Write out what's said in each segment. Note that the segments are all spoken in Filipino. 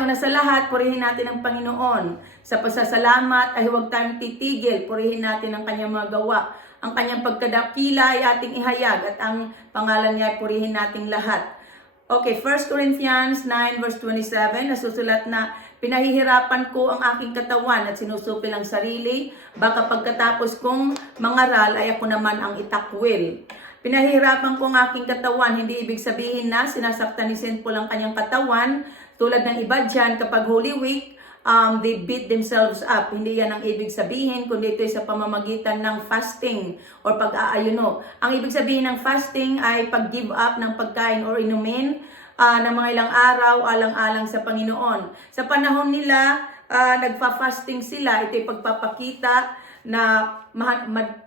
una sa lahat, purihin natin ang Panginoon. Sa pasasalamat ay huwag tayong titigil, purihin natin ang kanyang mga gawa. Ang kanyang pagkadakila ay ating ihayag at ang pangalan niya ay purihin nating lahat. Okay, 1 Corinthians 9 verse 27, nasusulat na, pinahihirapan ko ang aking katawan at sinusupil ang sarili, baka pagkatapos kong mangaral ay ako naman ang itakwil. Pinahihirapan ko ang aking katawan, hindi ibig sabihin na sinasaktan ni St. Paul ang kanyang katawan. Tulad ng iba dyan, kapag Holy Week, they beat themselves up. Hindi yan ang ibig sabihin, kundi ito ay sa pamamagitan ng fasting or pag-aayuno. Ang ibig sabihin ng fasting ay pag-give up ng pagkain or inumin ng mga ilang araw alang-alang sa Panginoon. Sa panahon nila, nagfa-fasting sila. Ito ay pagpapakita na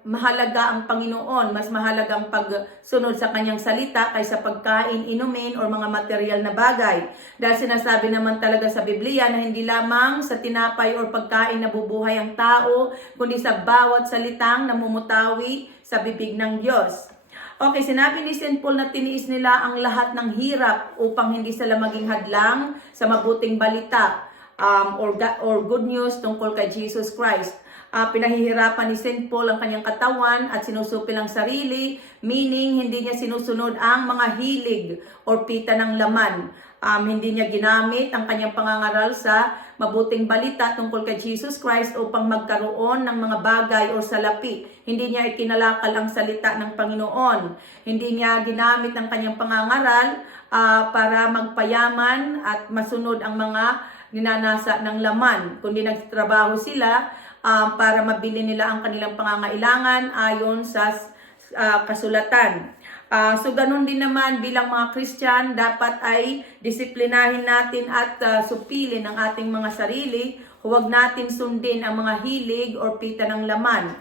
mahalaga ang Panginoon, mas mahalaga ang pagsunod sa kanyang salita kaysa pagkain, inumin, o mga material na bagay. Dahil sinasabi naman talaga sa Biblia na hindi lamang sa tinapay o pagkain nabubuhay ang tao, kundi sa bawat salitang namumutawi sa bibig ng Diyos. Okay, sinabi ni St. Paul na tiniis nila ang lahat ng hirap upang hindi sila maging hadlang sa mabuting balita or good news tungkol kay Jesus Christ. Pinahihirapan ni St. Paul ang kanyang katawan at sinusupil ang sarili, meaning hindi niya sinusunod ang mga hilig o pita ng laman. Hindi niya ginamit ang kanyang pangangaral sa mabuting balita tungkol kay Jesus Christ upang magkaroon ng mga bagay o salapi. Hindi niya ikinalakal ang salita ng Panginoon. Hindi niya ginamit ang kanyang pangangaral para magpayaman at masunod ang mga ninanasa ng laman. Kundi nagtrabaho sila para mabili nila ang kanilang pangangailangan ayon sa kasulatan. So ganun din naman bilang mga Christian, dapat ay disiplinahin natin at supilin ang ating mga sarili. Huwag natin sundin ang mga hilig o pita ng laman.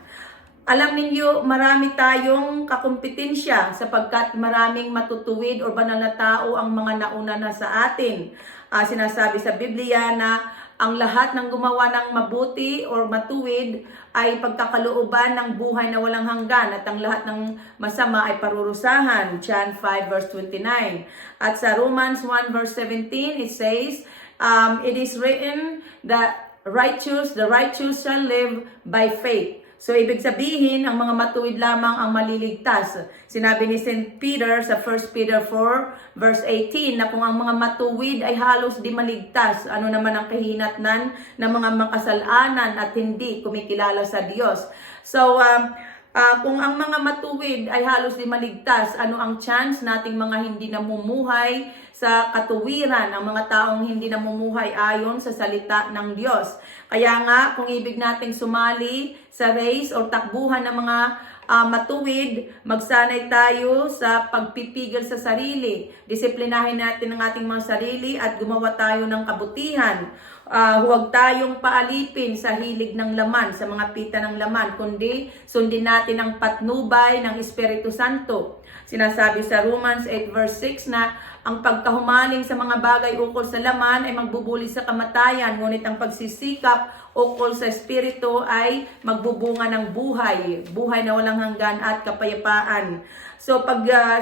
Alam ninyo, marami tayong kakumpetensya sapagkat maraming matutuwid o banal na tao ang mga nauna na sa atin. Sinasabi sa Biblia na ang lahat ng gumawa ng mabuti or matuwid ay pagkakalooban ng buhay na walang hanggan at ang lahat ng masama ay parurusahan. John 5 verse 29. At sa Romans 1 verse 17 it says, it is written that the righteous shall live by faith. So, ibig sabihin, ang mga matuwid lamang ang maliligtas. Sinabi ni St. Peter sa 1 Peter 4, verse 18, na kung ang mga matuwid ay halos di maligtas, ano naman ang kahinatnan ng mga makasalanan at hindi kumikilala sa Diyos. So, kung ang mga matuwid ay halos di maligtas, ano ang chance nating mga hindi namumuhay sa katuwiran, ang mga taong hindi namumuhay ayon sa salita ng Diyos. Kaya nga, kung ibig nating sumali sa race o takbuhan ng mga matuwid, magsanay tayo sa pagpipigil sa sarili. Disiplinahin natin ang ating mga sarili at gumawa tayo ng kabutihan. Huwag tayong paalipin sa hilig ng laman, sa mga pita ng laman, kundi sundin natin ang patnubay ng Espiritu Santo. Sinasabi sa Romans 8 verse 6 na ang pagkahumaling sa mga bagay ukol sa laman ay magbubuli sa kamatayan, ngunit ang pagsisikap ukol sa Espiritu ay magbubunga ng buhay na walang hanggan at kapayapaan. So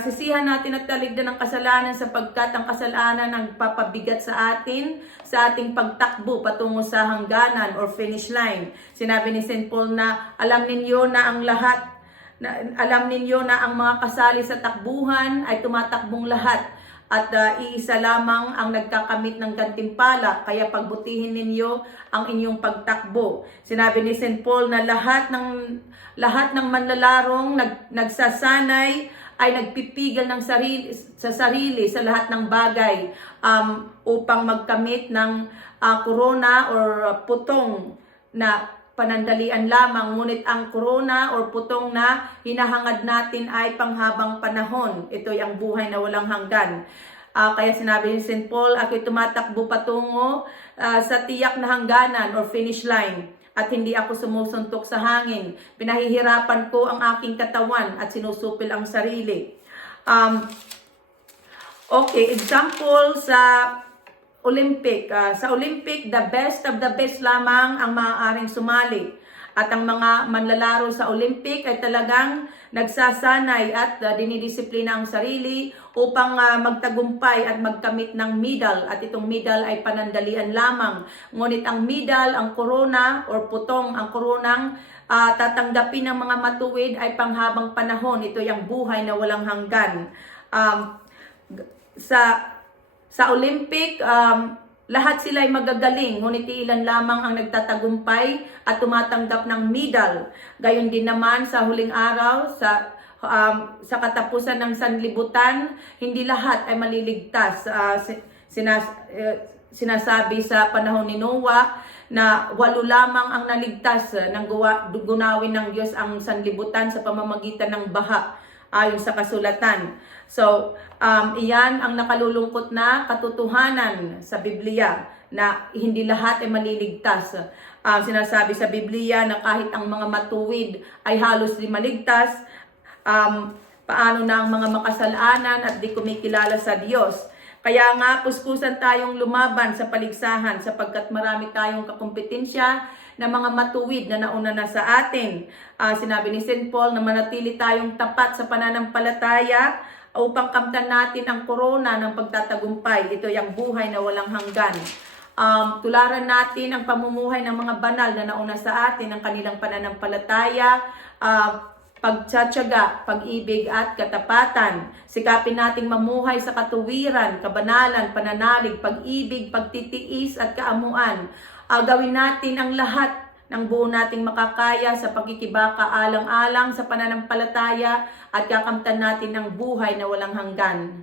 sisihan natin at taligdan ng kasalanan sapagkat ang kasalanan ang papabigat sa atin sa ating pagtakbo patungo sa hangganan or finish line. Sinabi ni St. Paul na alam ninyo na ang mga kasali sa takbuhan ay tumatakbong lahat at iisa lamang ang nagkakamit ng gantimpala, kaya pagbutihin ninyo ang inyong pagtakbo. Sinabi ni St. Paul na lahat ng manlalarong nagsasanay ay nagpipigil ng sarili sa lahat ng bagay upang magkamit ng korona or putong na panandalian lamang, ngunit ang korona or putong na hinahangad natin ay panghabang panahon. Ito'y ang buhay na walang hanggan. Kaya sinabi ni St. Paul, ako'y tumatakbo patungo sa tiyak na hangganan or finish line at hindi ako sumusuntok sa hangin. Pinahihirapan ko ang aking katawan at sinusupil ang sarili. Okay, example sa Olympic. Sa Olympic, the best of the best lamang ang maaaring sumali. At ang mga manlalaro sa Olympic ay talagang nagsasanay at dinidisiplina ang sarili upang magtagumpay at magkamit ng medal, at itong medal ay panandalian lamang. Ngunit ang medal, ang korona or putong, ang koronang tatanggapin ng mga matuwid ay panghabang panahon. Ito yung buhay na walang hanggan. Sa Olympic, lahat sila ay magagaling, ngunit ilan lamang ang nagtatagumpay at tumatanggap ng medal. Gayon din naman sa huling araw, sa katapusan ng sanlibutan, hindi lahat ay maliligtas. Sinasabi sa panahon ni Noah na 8 lamang ang naligtas nang gunawin ng Diyos ang sanlibutan sa pamamagitan ng baha, ayon sa kasulatan. So, iyan ang nakalulungkot na katotohanan sa Biblia, na hindi lahat ay maliligtas. Sinasabi sa Biblia na kahit ang mga matuwid ay halos di maligtas, paano na ang mga makasalanan at di kumikilala sa Diyos. Kaya nga, puspusan tayong lumaban sa paligsahan, sapagkat marami tayong kakumpetensya na mga matuwid na nauna na sa atin. Sinabi ni St. Paul na manatili tayong tapat sa pananampalataya upang kamtan natin ang korona ng pagtatagumpay. Ito yung buhay na walang hanggan. Tularan natin ang pamumuhay ng mga banal na nauna sa atin, ang kanilang pananampalataya, pagtsatsaga, pag-ibig at katapatan. Sikapin nating mamuhay sa katuwiran, kabanalan, pananalig, pag-ibig, pagtitiis at kaamuan. Gawin natin ang lahat ng buo nating makakaya sa pagkikibaka alang-alang sa pananampalataya, at kakamtan natin ang buhay na walang hanggan.